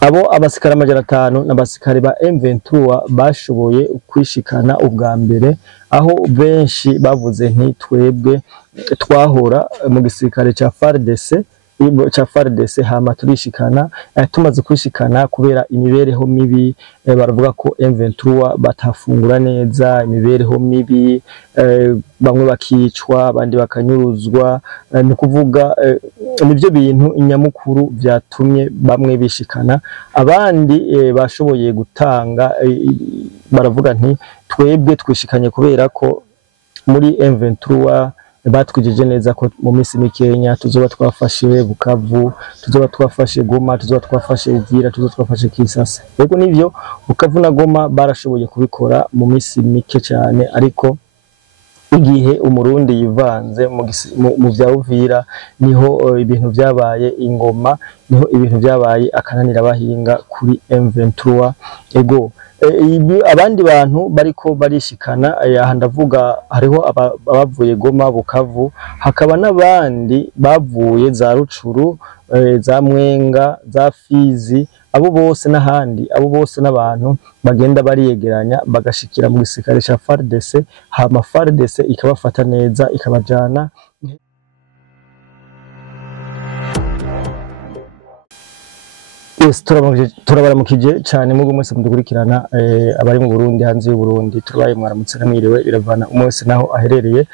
abo abasikari 500 n'abasikari ba M23 bashoboye kwishikana ubwa mbere, aho benshi bavuze nti twebwe twahora mu gisirikare ca FARDC hama turishikana, tumaze kwishikana kubera imibereho mibi, baravuga ko M23 batafungura neza, imibereho mibi, bamwe bakicwa abandi bakanyuruzwa, ni kuvuga nivyo bintu inyamukuru vyatumye bamwe bishikana, abandi bashoboye gutanga baravuga nti twebwe twishikanye kubera ko muri M23 batwijeje neza ko mu minsi mikenya tuzoba twafashe Bukavu, tuzoba twafashe Goma, tuzoba twafashe Uvira, tuzoba twafashe Kisasa. Yego nivyo Bukavu na Goma barashoboye kubikora mu minsi mike cyane, ariko igihe umurundi yivanze mu vya Uvira niho ibintu vyabaye ingoma, niho ibintu vyabaye akananira bahinga kuri M23. Ego abandi bantu bariko barishikana, aha ndavuga hariho abavuye Goma, Bukavu, hakaba n'abandi bavuye za Rucuru, za Mwenga, za Fizi, abo bose n'ahandi, abo bose n'abantu bagenda bariyegeranya bagashikira mu gisirikare ca FARDC, hama FARDC ikabafata neza ikabajana. Yes, turabaramukije cyane mugo mwese mudukurikirana, abari mu Burundi, hanze y'u Burundi, turabaye mwaramutse namwiriwe, biravana umwese naho aherereye.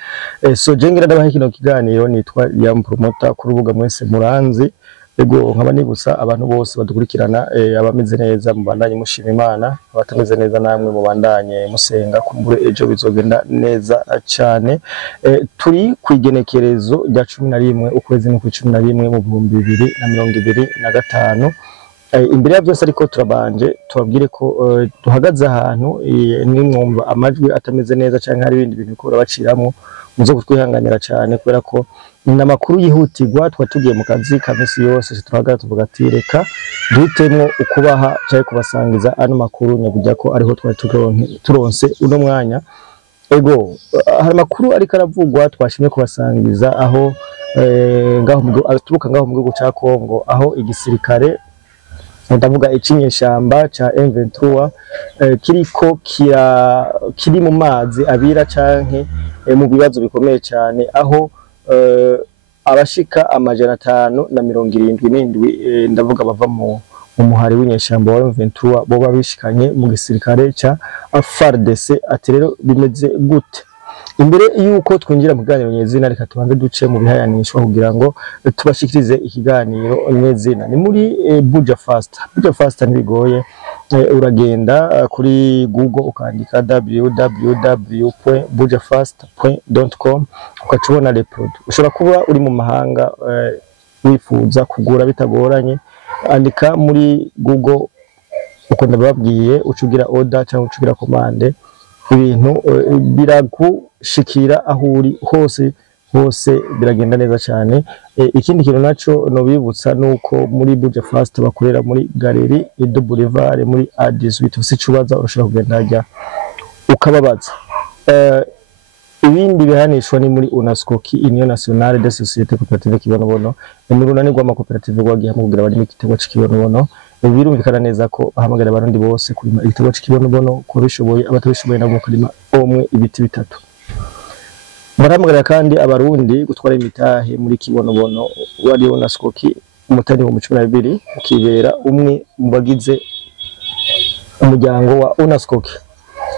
So jengira ndabaha kino kiganiro nitwa Liam Promoter ku rubuga mwese muranzi. Ego nkaba nibutsa abantu bose badukurikirana, abameze neza mubandanye mushima Imana, abatameze neza namwe mubandanye musenga, kumbure ejo bizogenda neza cyane. Turi kwigenekerezo rya 11 ukwezi no 11 mu 2025. Imbere ya byose ariko turabanje tubabwire ko duhagaze ahantu, nimwumva amajwi atameze neza cyangwa hari ibindi bintu ko baciramo, muzo kutwihanganira cyane kubera ko n'amakuru yihutirwa twatugiye mu kazi kamisi yose, turahagaze tuvuga ati reka duhitemwo ukubaha cyangwa kubasangiza ano makuru nyabujya ko ariho twari turonse uno mwanya. Ego hari makuru ariko aravugwa twashimye kubasangiza, aho aturuka ngaho mu gihugu ca Kongo, aho igisirikare ndavuga icinyeshamba ca M23 kiriko kiri mu mazi abira canke mu bibazo bikomeye cyane, aho abashika 577 ndavuga bava mu muhari w'inyeshamba wa M23 bo babishikanye mu gisirikare ca FARDC. Ati rero bimeze gute? Imbere yuko twinjira mu kiganiro nyezina, reka tubanze duce mu bihayanishwa kugira ngo tubashikirize ikiganiro nyezina. Ni muri Buja Fast. Buja Fast ntibigoye, uragenda kuri Google ukandika www.bujafast.com ukacubona reprod. Ushobora kuba uri mu mahanga wifuza kugura bitagoranye, andika muri Google uko ndababwiye, ucugira order cyangwa ucugira commande, ibintu biragushikira aho uri hose biragenda neza cyane. Ikindi kintu naco no bibutsa nuko muri Buja Fast bakorera muri Galerie de Boulevard muri A18. Usicubaza urashobora kugenda hajya ukababaza. Ibindi bihanishwa ni muri UNASCOKI, Union Nationale des Sociétés Coopératives Kibonobono, ni runani rwa makoperative rwagiye kugira bari mu kitego cy'Kibonobono. Birumvikana neza ko bahamagara abarundi bose kurima igitego cy'Kibonobono, ko bishoboye abatabishoboye nabo kurima omwe ibiti bitatu. Barahamagara kandi abarundi gutwara imitahe muri Kibonobono, wari UNASCOKI umutari mu 12 ukibera umwe mu bagize umuryango wa UNASCOKI.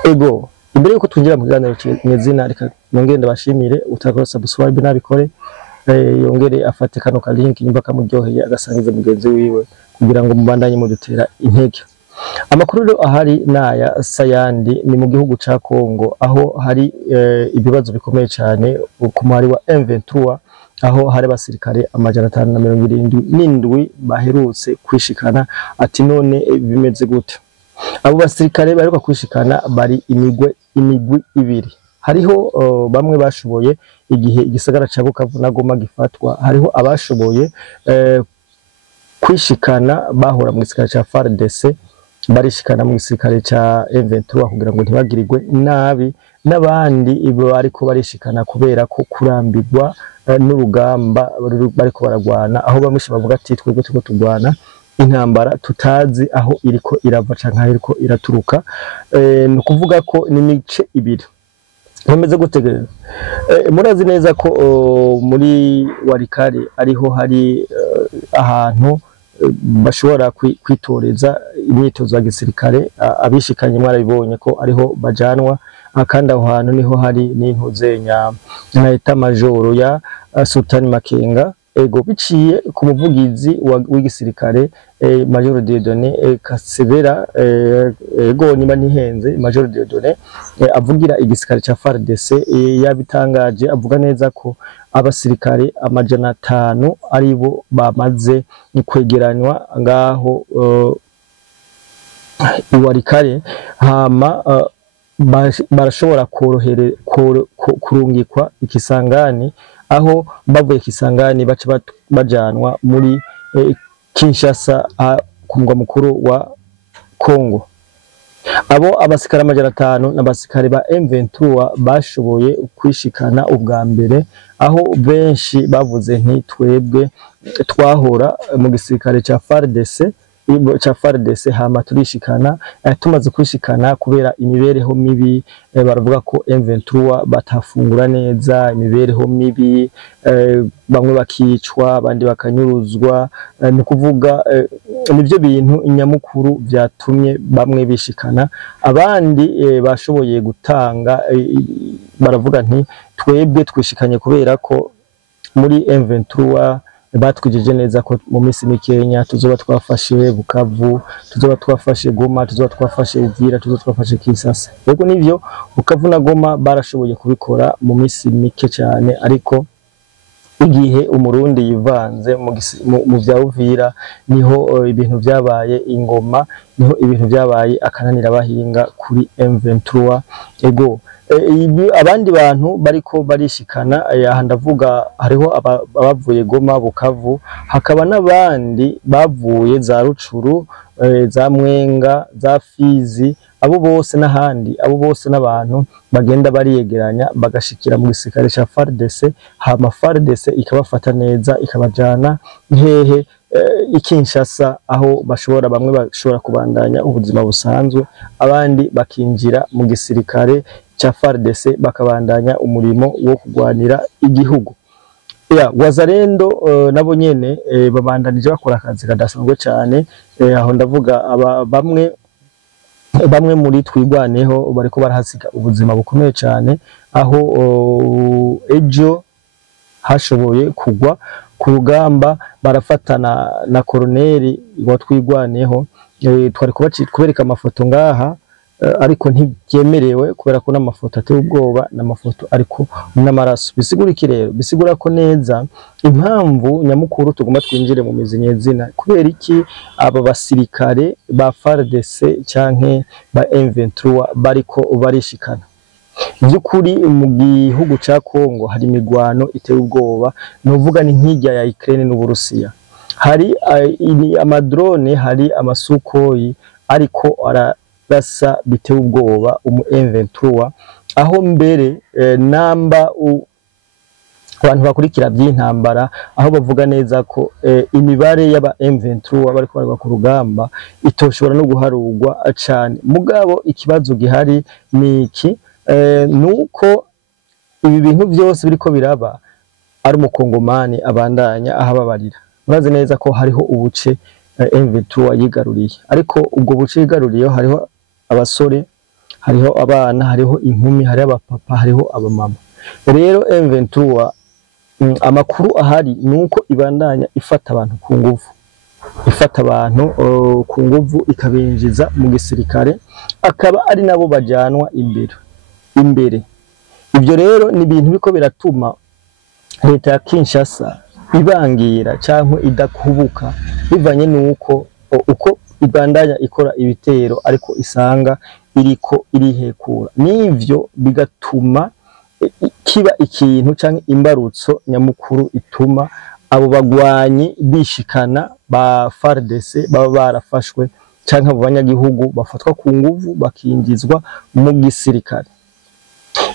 Ego imbere yuko twinjira mu kiganiro nyezina, reka nongere ndabashimire utakora subscribe nabikore, yongere afate kano ka link nimba kamuryoheye agasangiza mugenzi wiwe kugira ngo mubandanye mudutera intege. Amakuru rero ahari naya sayandi ni mu gihugu ca Kongo, aho hari ibibazo bikomeye cyane ku mwari wa M23, aho hari abasirikare 577 baherutse kwishikana. Ati none bimeze gute? Abo basirikare baheruka kwishikana bari imigwi ibiri. Hariho bamwe bashoboye igihe igisagara ca Bukavu na Goma gifatwa, hariho abashoboye kwishikana bahora mu gisirikare ca FARDC, barishikana mu gisirikare ca M23 kugira ngo ntibagirirwe nabi, n'abandi bariko barishikana kubera ko kurambirwa n'urugamba bariko baragwana, aho bamwe bavuga ati twebwe turiko tugwana intambara tutazi aho iriko irava canke aho iriko iraturuka. Ni ukuvuga ko ni imice ibiri nkomeze gutegereza. Murazi neza ko muri Walikale ariho hari ahantu bashobora kwitoreza imyitozo ya gisirikare, abishikanye mwarabibonye ko ariho bajanwa, kandi aho hantu niho hari n'intuzenya na eta majoro ya Sultani Makenga, ego biciye ku muvugizi w'igisirikare Major Dieudonné Kasebera, ego niba ntihenze Major Dieudonné avugira igisirikare ca FARDC yabitangaje, avuga neza ko abasirikare 500 aribo bamaze kwegeranywa ngaho Walikale, hama barashobora kurungikwa ikisangani, aho bavuye Kisangani baca bajanwa muri Kinshasa ku mugwa mukuru wa Kongo. Abo abasikare 500 n'abasikare ba M23 bashoboye kwishikana ubwa mbere, aho benshi bavuze nti twebwe twahora mu gisirikare ca FARDC hama turishikana, tumaze kwishikana kubera imibereho mibi, baravuga ko M23 batafungura neza, imibereho mibi, bamwe bakicwa abandi bakanyuruzwa. Ni kuvuga nivyo bintu nyamukuru vyatumye bamwe bishikana, abandi bashoboye gutanga baravuga nti twebwe twishikanye kubera ko muri M23 batwijeje neza ko mu minsi mikenya tuzoba twafashe Bukavu, tuzoba twafashe Goma, tuzoba twafashe Uvira, tuzoba twafashe Kinshasa. Yego nivyo Bukavu na Goma barashoboye kubikora mu minsi mike cyane, ariko igihe umurundi yivanze mu vya Uvira niho ibintu vyabaye ingoma, niho ibintu vyabaye akananira bahinga kuri M23. Ego abandi bantu bariko barishikana, aha ndavuga hariho abavuye Goma, Bukavu, hakaba n'abandi bavuye za Rucuru, za Mwenga, za Fizi, abo bose n'ahandi, abo bose n'abantu bagenda bariyegeranya bagashikira mu gisirikare ca FARDC, hama FARDC ikabafata neza ikabajana hehe Kinshasa, aho bashobora bamwe bashobora kubandanya ubuzima busanzwe, abandi bakinjira mu gisirikare cha FARDC bakabandanya umurimo wo kugwanira igihugu. Wazalendo nabo nyene babandanije bakora akazi kadasanzwe cyane, aho ndavuga bamwe muri twigwaneho bariko barahasiga ubuzima bukomeye cyane, aho ejo hashoboye kugwa ku rugamba barafatana na koloneli wa twigwaneho, twari kubereka amafoto ngaha, ariko ntibyemerewe kubera ko n'amafoto ateye ubwoba, n'amafoto ariko n'amaraso. Bisigura iki rero? Bisigura ko neza impamvu nyamukuru tugomba twinjire mu mizinyezina, kubera iki aba basirikare ba FARDC canke ba M23 bariko barishikana. Byukuri mu gihugu ca Kongo hari imigwano iteye ubwoba, novuga ni nk'ijya ya Ukraine n'Uburusiya. Hari amadrone, hari amasukoyi ariko arasa biteye ubwoba M23, aho mbere namba abantu bakurikira by'intambara, aho bavuga neza ko imibare y'aba M23 bariko barwa ku rugamba itoshobora no guharurwa cyane. Mugabo ikibazo gihari ni iki, nuko ibi bintu byose biriko biraba ari umukongomani abandanya ahababarira. Murazi neza ko hariho ubuce M23 yigaruriye, ariko ubwo buce yigaruriye hariho abasore, hariho abana, hariho inkumi, hariho abapapa, hariho abamama. Rero M23 amakuru ahari nuko ibandanya ifata abantu ku nguvu, ifata abantu ku nguvu ikabinjiza mu gisirikare, akaba ari nabo bajanwa imbere. Ibyo rero ni ibintu biko biratuma leta ya Kinshasa ibangira cyangwa idakubuka, bivanye nuko uko ibandanya ikora ibitero ariko isanga iriko irihekura. Nivyo bigatuma kiba ikintu canke imbarutso nyamukuru ituma abo bagwanyi bishikana ba FARDC baba barafashwe, canke abo banyagihugu bafatwa ku nguvu bakinjizwa mu gisirikare.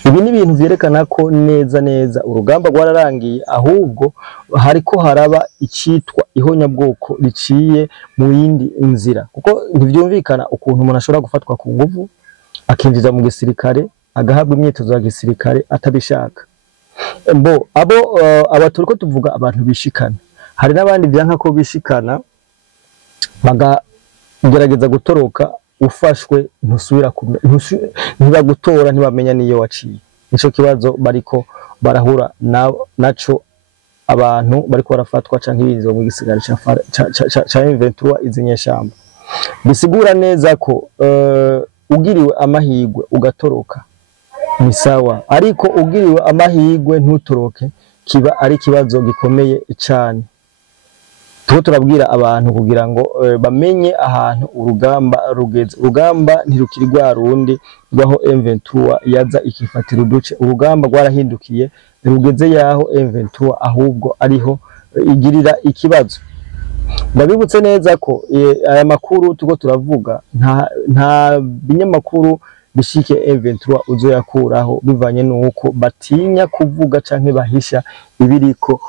Ibi ni ibintu vyerekana ko neza urugamba rwararangiye, ahubwo hariko haraba icitwa ihonyabwoko riciye mu yindi nzira, kuko ntivyumvikana ukuntu umuntu ashobora gufatwa ku nguvu akinjiza mu gisirikare agahabwa imyitozo ya gisirikare atabishaka. Aba turiko tuvuga abantu bishikana, hari n'abandi vyanka ko bishikana bagagerageza gutoroka, ufashwe ntusubira ntibagutora, ntibamenya niyo waciye. Nico kibazo bariko barahura naco abantu bariko barafatwa canke binjizwa mu gisigari ca M23 izi nyeshamba. Bisigura neza ko ugiriwe amahigwe ugatoroka ni sawa, ariko ugiriwe amahigwe ntutoroke kiba ari kibazo gikomeye cane. Tuko turabwira abantu kugira ngo bamenye ahantu urugamba rugeze. Urugamba ntirukiri rwa rundi rwaho M23 yaza ikifatira uduce. Urugamba rwarahindukiye, rugeze yaho M23 ahubwo ariho igirira ikibazo. Ndabibutse neza ko aya makuru tuko turavuga nta binyamakuru bishike M23 uzoyakuraho bivanye nuko batinya kuvuga canke bahisha ibiriko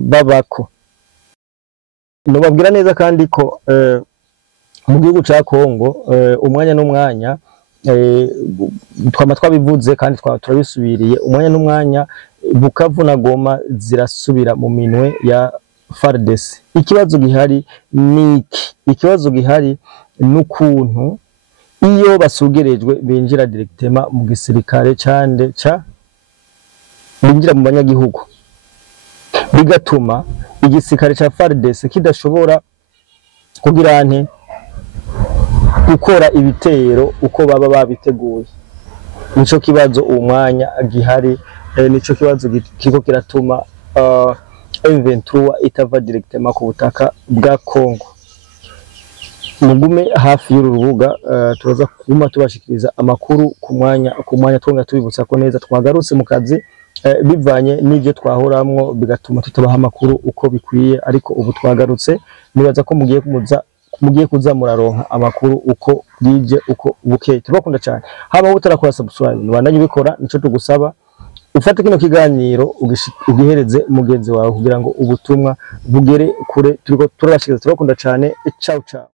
babako. Nobabwira neza kandi ko mu gihugu ca Kongo umwanya n'umwanya twama twabivuze kandi turabisubiriye, umwanya n'umwanya Bukavu na Goma zirasubira mu minwe ya FARDC. Ikibazo gihari niki? Ikibazo gihari n'ukuntu iyo basugerejwe binjira directement mu gisirikare cande binjira mu banyagihugu, bigatuma igisirikare ca FARDC kidashobora kugira gukora ibitero uko baba babiteguye. Nico kibazo umwanya gihari, nico kibazo kiko kiratuma M23 itava directement ku butaka bwa Kongo. Mugume hafi y'uru rubuga, turaza kuma tubashikiriza amakuru ku mwanya twonga tubibutsa ko neza twagarutse mu kazi bivanye n'ivyo twahoramwo, bigatuma tutabaha amakuru uko bikwiye, ariko ubu twagarutse nibaza ko mugiye kuza muraronka amakuru uko bwije uko bukeye. Turabakunda cyane. Haba utarakora subscribe nibandanye ubikora, nico tugusaba. Ufate kino kiganiro ugihereze mugenzi wawe kugira ngo ubutumwa bugere kure. Turabashikiriza, turabakunda cyane. Ciao ciao.